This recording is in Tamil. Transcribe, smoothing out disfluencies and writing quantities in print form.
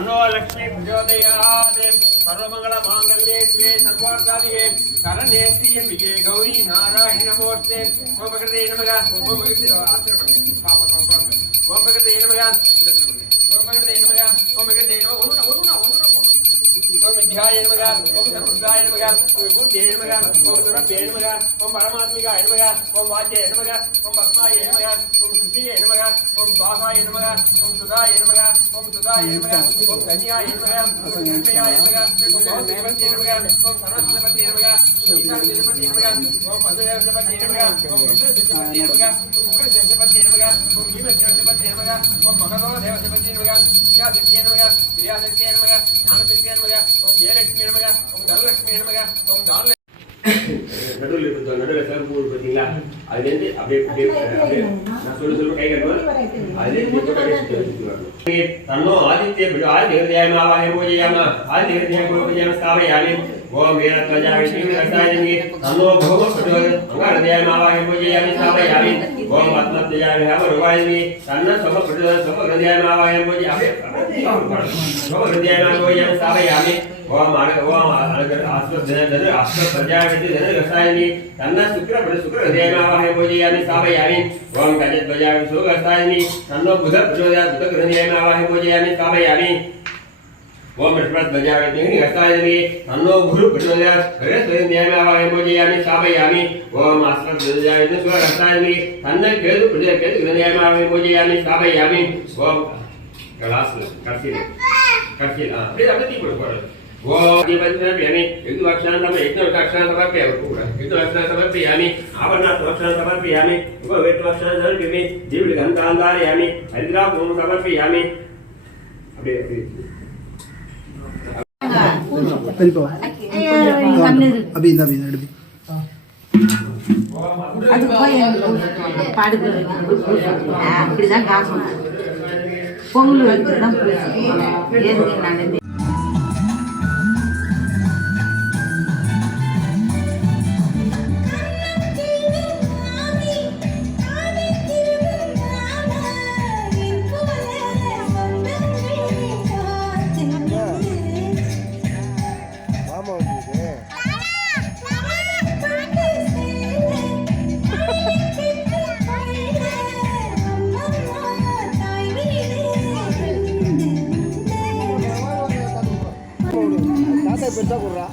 तन्नो लक्ष्मी प्रचोदयात् सर्वमंगलमांगल्ये शिवे सर्वार्थसाधिके शरण्ये त्र्यम्बिके गौरी नारायणि नमोऽस्ते ओम भगवते नमः ओम भगवते ओम भगवते नमः ओम भगवते नमः ओम भगवते नमः ओम विद्याय नमः ओम सर्वसिद्धाय नमः ओम विभूते नमः ओम सर्वभ्ये नमः ओम परमात्मिकाय नमः ओम वाच्ये नमः ओम पद्माय नमः ओम सुषिये नमः ओम स्वाहाय नमः ओम सुधाय नमः ओम सुधाय नमः ओम धन्याय नमः ओम धन्याय नमः ओम देवते नमः ओम सरस्वती नमः ओम ईशानदेवते नमः ओम पद्मदेवते नमः ओम विष्णुदेवते नमः ओम मुखदेवते नमः ओम भीमदेवते नमः ओम भगवदेवते नमः ज्ञानदेवते नमः क्रियादेवते नमः ज्ञानदेवते नमः ओम जयलक्ष्मी नमः ओम धनलक्ष्मी नमः ओम दान நடுவில் சிறப்பு பார்த்தீங்களா அதுலேருந்து அப்படியே நான் சொல்ல கை கட்டுவேன் அதுலேருந்து தன்னோ ஆதித்ய ஆதித்யாயமாவாய பூஜையாம ஆதித்யா பூஜையாம ஸ்தாபயாமி ஓம் வீரத்வஜா விஷ்ணு கர்த்தாயமி தன்னோ பௌம அங்காரத்யாயமாவாய பூஜையாமி ஸ்தாபயாமி ஓம் ஆத்மத்வஜா விஹாமருவாயமி தன்ன சமகிருத்யாயமாவாய பூஜையாமி சமகிருத்யாயமாவாய பூஜையாமி ஸ்தாபயாமி ओम आस्मद्रजायति तन्न शुक्र हृदयमावाहय पूजयामि स्थापयामि ओम गजध्वजाय सुगस्तायि तन्नो बुध प्रचोदयात् बुध हृदयमावाहय पूजयामि स्थापयामि ओम बृहस्पतिध्वजाय हस्तायि तन्नो गुरु प्रचोदयात् हृदयमावाहय पूजयामि स्थापयामि ओम आस्मद्रजाय सुगस्तायि तन्न केतु प्रचोदयात् हृदयमावाहय पूजयामि स्थापयामि ओम क्लास करसिल अपने पड़ ओम दीपज्ञामि युद्धवक्षान् समर्पयामि आवरणार्थवक्षान् समर्पयामि उपवेतवक्षान् समर्पयामि जीवगन्धान् धारयामि हरिद्रापूर्णं समर्पयामि अभी அது போய் பாடுது அப்படிதான் காசு பொங்கல் வைக்கிறதான் ஏற்கனவே நான் பெருசா கொடுறா